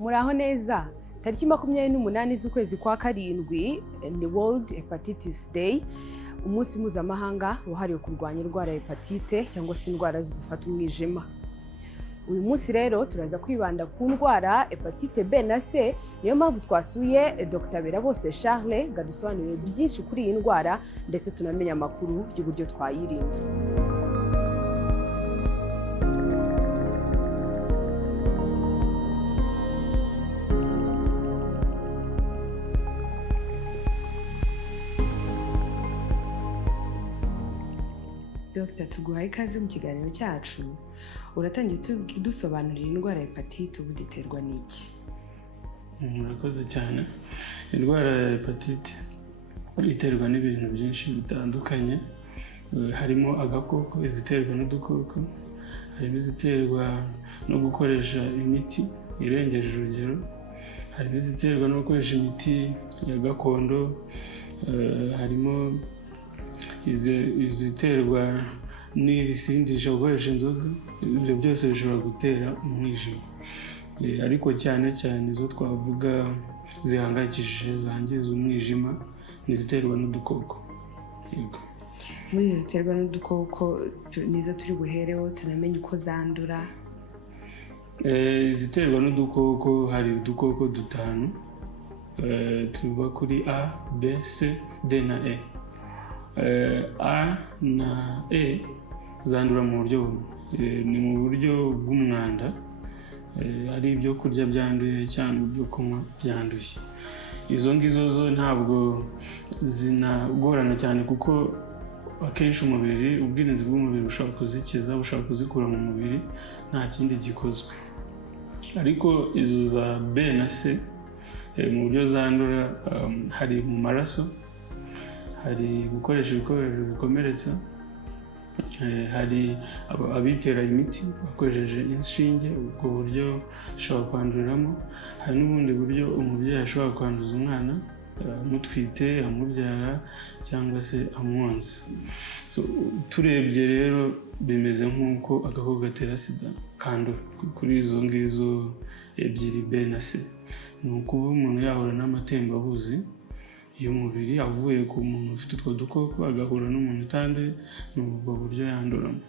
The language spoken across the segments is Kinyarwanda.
Muraho neza. Tariki 28 z'ukwezi kwa karindwi ni World Hepatitis Day, umunsi mpuzamahanga wahariwe kurwanya indwara ya hepatite cyangwa se indwara zifata umwijima. Uyu munsi rero turaza kwibanda ku ndwara hepatite B na C, niyo mpamvu twasuye Dr. Berabose Charles ngo adusobanurire byinshi kuri iyi ndwara ndetse tunamenya amakuru y'uburyo twayirinda. Dr. tuguhaye ikaze mu kiganiro cyacu. Uratangiye dusobanurira indwara ya hepatite ubu iterwa n'iki? Murakoze cyane. Indwara ya hepatite iterwa n'ibintu byinshi bitandukanye. Harimo agakoko, iziterwa n'udukoko, harimo iziterwa no gukoresha imiti irengeje urugero, harimo iziterwa no gukoresha imiti ya gakondo, harimo iziterwa n'ibisindisha gukoresha inzoga. Ibyo byose bishobora gutera umwijima, ariko cyane cyane izo twavuga zihangayikishije zangiza umwijima n'iziterwa n'udukoko. Muri izo ziterwa n'udukoko nizo turi buhereho tunamenye uko zandura. Iziterwa n'udukoko hari udukoko dutanu, tuva kuri A, B, C, D na E. A na E zandura mu buryo ni mu buryo bw'umwanda, ari ibyo kurya byanduye cyangwa ibyo kunywa byanduye. Izo ngizo zo ntabwo zinagorana cyane kuko akenshi umubiri, ubwirinzi bw'umubiri bushobora kuzikiza, bushobora kuzikura mu mubiri nta kindi gikozwe. Ariko izo za B na C mu buryo zandura, hari mu maraso, hari gukoresha ibikoresho bikomeretsa, hari abitera imiti bakoresheje inshinge, ubwo buryo ushobora kwanduriramo. Hari n'ubundi buryo umubyeyi ashobora kwanduza umwana amutwite, amubyara cyangwa se amwonsa. Turebye rero bimeze nk'uko agakoko gatera sida kandura kuri izo ngizo ebyiri B na C. Ni ukuba umuntu yahura n'amatembabuzi y'umubiri avuye ku muntu ufite utwo dukoko agahura n'umuntu utanduye, ni ubwo buryo yanduramo.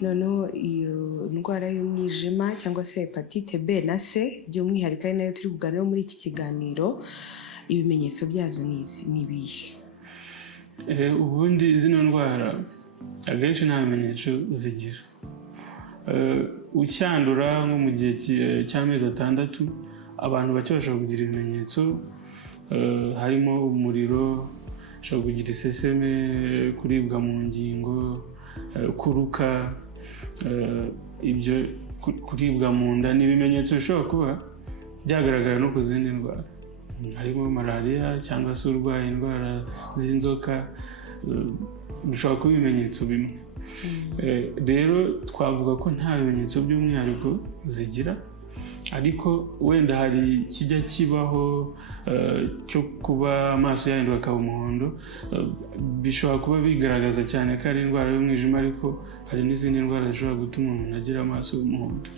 Noneho iyo ndwara y'umwijima cyangwa se hepatite B na C by'umwihariko ari nayo turi kuganiraho muri iki kiganiro, ibimenyetso byazo ni ibihe? Ubundi zino ndwara akenshi nta bimenyetso zigira. Ucyandura nko mu gihe cy'amezi 6 abantu bake bashobora kugira ibimenyetso, harimo umuriro, ushobora kugira iseseme, kuribwa mu ngingo, kuruka, ibyo kuribwa mu nda. Ni ibimenyetso bishobora kuba byagaragara no ku zindi ndwara, harimo malariya cyangwa se urwaye indwara z'inzoka, bishobora kuba ibimenyetso bimwe. Rero twavuga ko nta bimenyetso by'umwihariko zigira, ariko wenda hari kijya kibaho cyo kuba amaso yahinduka akaba umuhondo. Bishobora kuba bigaragaza cyane ko ari indwara y'umwijima, ariko hari n'izindi ndwara zishobora gutuma umuntu agira amaso y'umuhondo.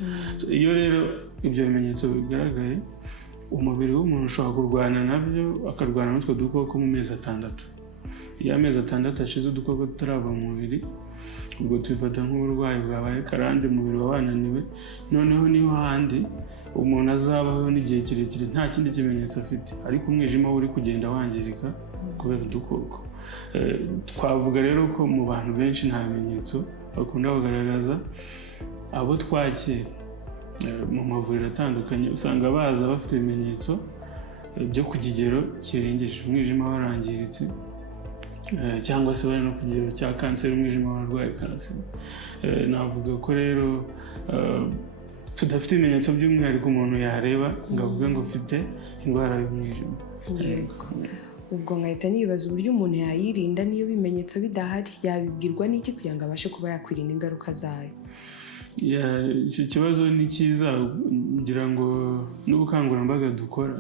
Iyo rero ibyo bimenyetso bigaragaye, umubiri w'umuntu ushobora kurwana nabyo, akarwana n'utwo dukoko mu mezi 6. Iyo amezi 6 ashize udukoko tutarava mu mubiri, ubwo tubifata nk'uburwayi bwabaye karande, umubiri wananiwe. Noneho niho handi umuntu azabaho n'igihe kirekire nta kindi kimenyetso afite, ariko umwijima uri kugenda wangirika kubera udukoko. Twavuga rero ko mu bantu benshi nta bimenyetso bakunda kugaragaza. Abo twakira mu mavuriro atandukanye usanga baza bafite ibimenyetso byo ku kigero kirengeje, umwijima warangiritse, cyangwa se bari no ku kigero cya kanseri, umwijima warwaye kanseri. Navuga ko rero tudafite ibimenyetso by'umwihariko umuntu yareba ngo avuge ngo ufite indwara y'umwijima. Ubwo nkahita nibaza uburyo umuntu yayirinda niyo bimenyetso bidahari. Yabibwirwa n'iki kugira ngo abashe kuba yakwirinda ingaruka zayo? Icyo kibazo ni cyiza, ngira ngo n'ubukangurambaga dukora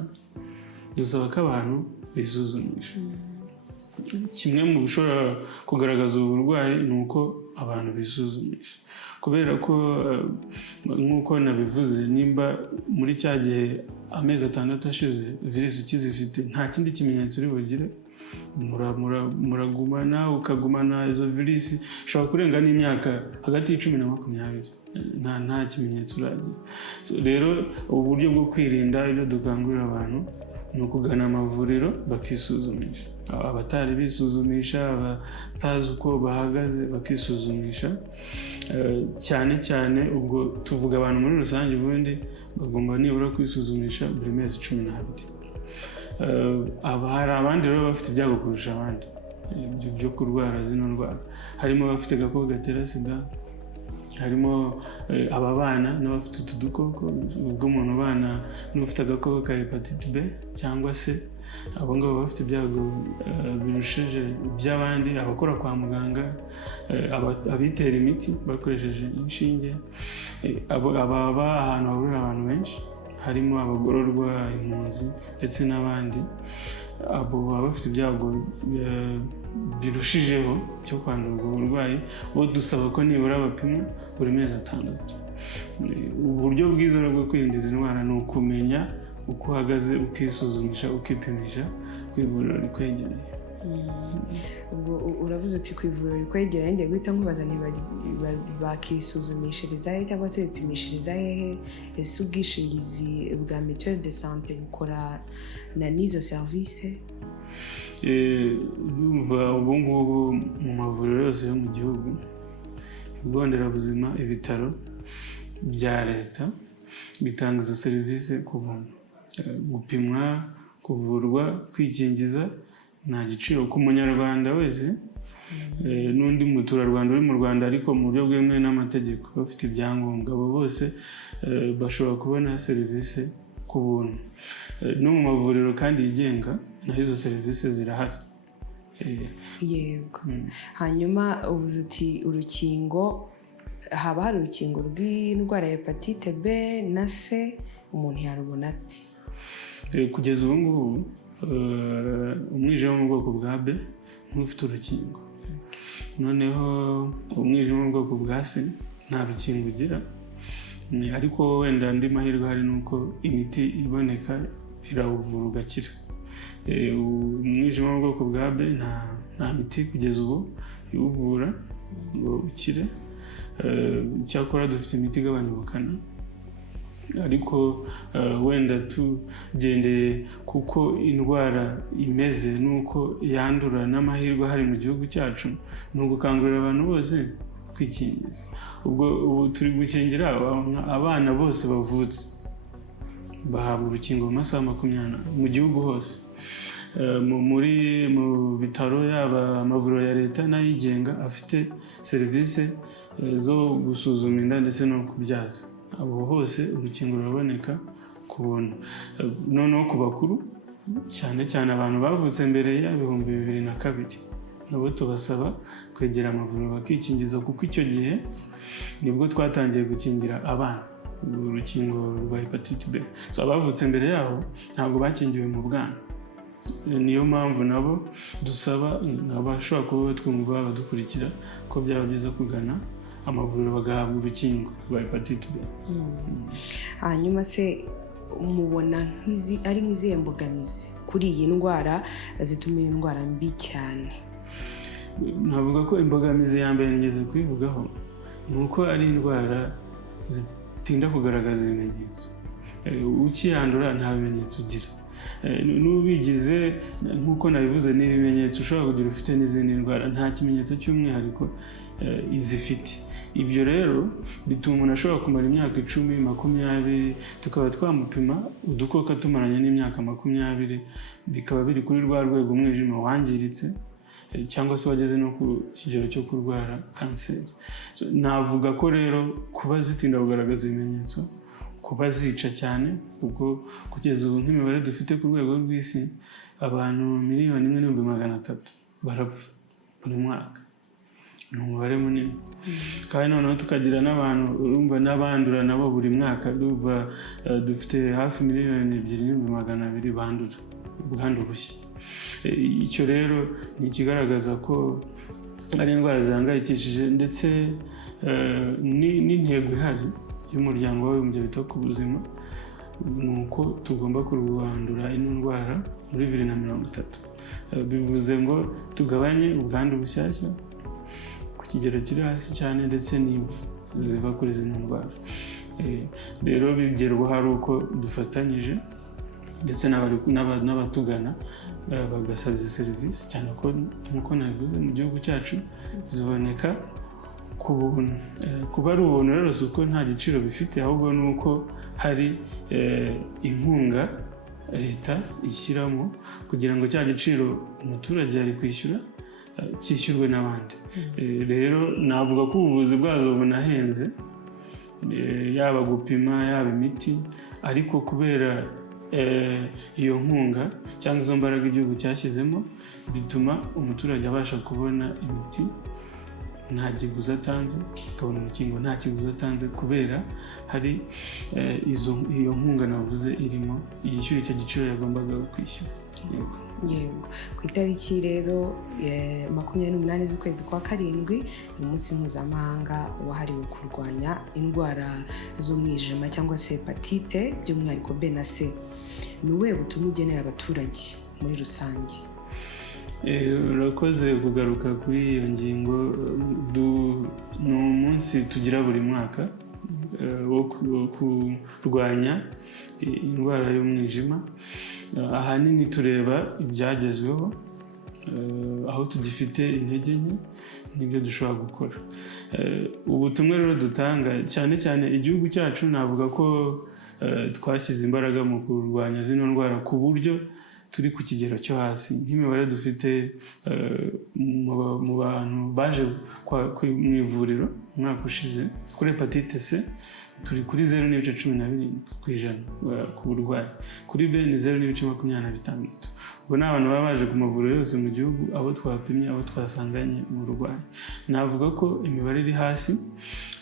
dusaba ko abantu bisuzumisha. kimwe mu bishobora kugaragaza ubu burwayi ni uko abantu bisuzumisha, kubera ko nk'uko nabivuze, nimba muri cya gihe amezi 6 ashize virusi ukizifite nta kindi kimenyetso uri bugire, muragumana ukagumana izo virusi, ushobora kurenga n'imyaka hagati y'10 na 20 nta kimenyetso uragira. Rero uburyo bwo kwirinda ibyo dukangurira abantu ni ukugana amavuriro bakisuzumisha, abatari bisuzumisha, abatazi uko bahagaze bakisuzumisha, cyane cyane ubwo tuvuga abantu muri rusange, ubundi bagomba nibura kwisuzumisha buri mezi 12. Hari abandi rero bafite ibyago kurusha abandi byo kurwara zino ndwara, harimo abafite agakoko gatera sida, harimo ababana n'abafite utudukoko, ubwo umuntu ubana n'ufite agakoko ka hepatite B cyangwa se abo ngabo bafite ibyago birushije by'abandi, abakora kwa muganga, abitera imiti bakoresheje inshinge, ababa ahantu hahurira abantu benshi, harimo abagororwa, impunzi ndetse n'abandi. Abo baba bafite ibyago birushijeho byo kwandura ubwo burwayi, bo dusaba ko nibura bapimwa buri mezi 6. Uburyo bwiza bwo kwirinda izi ndwara ni ukumenya uko uhagaze, ukisuzumisha, ukipimisha ku ivuriro rikwegereye. Uravuze uti ku ivuriro rikwegereye, ngiye guhita nkubaza bakisuzumishiriza he cyangwa se bipimishiriza hehe? Ese ubwishingizi bwa mutuelle de santé bukora na n'izo serivisi? Ubu ngubu mu mavuriro yose yo mu gihugu, ibigo nderabuzima, ibitaro bya leta bitanga izo serivisi ku buntu. Gupimwa, kuvurwa, kwikingiza nta giciro ku munyarwanda wese n'undi muturarwanda uri mu Rwanda ariko mu buryo bwemewe n'amategeko, bafite ibyangombwa, abo bose bashobora kubona serivisi ku buntu. No mu mavuriro kandi yigenga naho izo serivisi zirahari. Yego. Hanyuma uvuze uti urukingo, haba hari urukingo rw'indwara ya hepatite B na C, umuntu yarubona ati? Kugeza ubu ngubu umwijima wo mu bwoko bwa B ntufite urukingo. Noneho umwijima wo mu bwoko bwa C nta rukingo ugira, ariko wenda andi mahirwe hari nuko imiti iboneka irawuvura ugakira. Umwijima wo mu bwoko bwa B nta miti kugeza ubu iwuvura ngo ukire. Cyakora dufite imiti igabanya ubukana, ariko wenda tugendeye kuko indwara imeze nuko yandura n'amahirwe hari mu gihugu cyacu, ni ugukangurira abantu bose kwikingiza. Ubu turi gukingira abana bose bavutse, bahabwa urukingo mu masaha 24 mu gihugu hose. Mu bitaro, yaba amavuriro ya leta n'ayigenga afite serivisi zo gusuzuma inda ndetse no kubyaza, abo hose urukingo ruraboneka ku buntu. Noneho ku bakuru, cyane cyane abantu bavutse mbere ya 2002, nabo tubasaba kwegera amavuriro bakikingiza, kuko icyo gihe nibwo twatangiye gukingira abana urukingo rwa hepatite B. Abavutse mbere yaho ntabwo bakingiwe mu bwana. Niyo mpamvu nabo dusaba abashobora kuba batwumva badukurikira ko byaba byiza kugana amavuriro bagahabwa urukingo rwa hepatite B. Hanyuma se umubona ari nk'izihe mbogamizi kuri iyi ndwara zituma iyi ndwara mbi cyane? Navuga ko imbogamizi ya mbere ngeze kubivugaho ni uko ari indwara zitinda kugaragaza ibimenyetso. Ukiyandura nta bimenyetso ugira, n'ubigize nk'uko nabivuze ni ibimenyetso ushobora kugira ufite n'izindi ndwara, nta kimenyetso cy'umwihariko izifite. Ibyo rero bituma umuntu ashobora kumara imyaka 10, 20, tukaba twamupima udukoko tumaranye n'imyaka 20, bikaba biri kuri rwa rwego umwijima wangiritse cyangwa se wageze no ku kigero cyo kurwara kanseri. Navuga ko rero kuba zitinda kugaragaza ibimenyetso, kuba zica cyane, ubwo kugeza ubu nk'imibare dufite ku rwego rw'isi, abantu 1,300,000 barapfa buri mwaka. Ni umubare munini. Kandi noneho tukagira n'abantu urumva n'abandura nabo buri mwaka, dufite hafi 2,200,000 bandura ubwandu bushya. Icyo rero ni ikigaragaza ko ari indwara zihangayikishije, ndetse n'intego ihari y'umuryango w'abibumbye wita ku buzima ni uko tugomba kurandura ino ndwara muri 2030. Bivuze ngo tugabanye ubwandu bushyashya ku kigero kiri hasi cyane, ndetse n'impfu ziva kuri zino ndwara. Rero bigerwaho ari uko dufatanyije ndetse n'abatugana bagasaba izi serivisi, cyane ko nk'uko nabivuze mu gihugu cyacu ziboneka ku buntu. Kuba ari ubuntu rero si uko nta giciro bifite, ahubwo ni uko hari inkunga leta ishyiramo kugira ngo cya giciro umuturage yari kwishyura cyishyurwe n'abandi. Rero navuga ko ubuvuzi bwazo bunahenze, yaba gupima yaba imiti, ariko kubera iyo nkunga cyangwa izo mbaraga igihugu cyashyizemo, bituma umuturage abasha kubona imiti nta kiguzi atanze, akabona urukingo nta kiguzi atanze, kubera hari iyo nkunga navuze irimo yishyura icyo giciro yagombaga kwishyura. Yego, ku itariki rero 28 z'ukwezi kwa karindwi ni umunsi mpuzamahanga wahariwe kurwanya indwara z'umwijima cyangwa se hepatite, by'umwihariko B na C. Ni ubuhe butumwa ugenera abaturage muri rusange? Urakoze kugaruka kuri iyo ngingo. Ni umunsi tugira buri mwaka wo kurwanya indwara y'umwijima. Ahanini tureba ibyagezweho, aho tugifite intege nke n'ibyo dushobora gukora. Ubutumwa rero dutanga, cyane cyane igihugu cyacu, navuga ko twashyize imbaraga mu kurwanya zino ndwara ku buryo turi ku kigero cyo hasi. Nk'imibare dufite mu bantu baje mu ivuriro umwaka ushize kuri hepatite C, turi kuri 0.17% ku burwayi. Kuri B ni 0.26%. Ubwo ni abantu baba baje ku mavuriro yose mu gihugu, abo twapimye, abo twasanganye uburwayi. Navuga ko imibare iri hasi,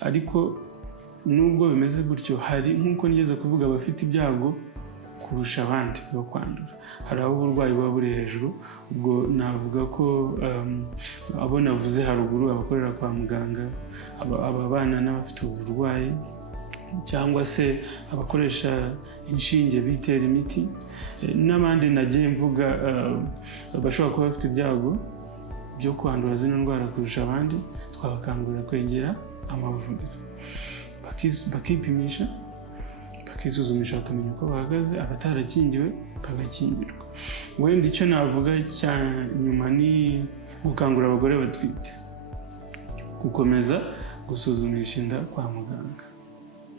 ariko nubwo bimeze gutyo, hari nk'uko nigeze kuvuga abafite ibyago kurusha abandi byo kwandura. Hari aho uburwayi buba buri hejuru. Ubwo navuga ko abo navuze haruguru, abakorera kwa muganga, ababana n'abafite uburwayi, cyangwa se abakoresha inshinge bitera imiti, n'abandi nagiye mvuga bashobora kuba bafite ibyago byo kwandura zino ndwara kurusha abandi, twabakangurira kwegera amavuriro bakipimisha, bakisuzumisha, bakamenya uko bahagaze. Abatarakingiwe bagakingirwa. Wenda icyo navuga cya nyuma ni gukangurira abagore batwite gukomeza gusuzumisha inda kwa muganga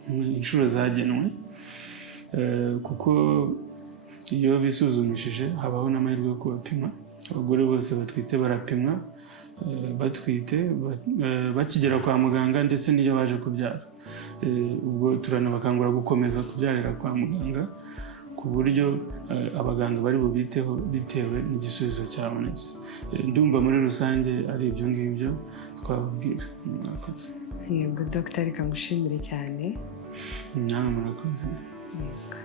inshuro zagenwe, kuko iyo bisuzumishije habaho n'amahirwe yo kubapima. Abagore bose batwite barapimwa batwite, bakigera kwa muganga, ndetse n'iyo baje kubyara. Ubwo turanabakangurira gukomeza kubyarira kwa muganga, ku buryo abaganga bari bubiteho bitewe n'igisubizo cyabonetse. Ndumva muri rusange ari ibyo ngibyo twababwira. Murakoze. Yego Dr. reka ngushimire cyane. Namwe murakoze. Yego.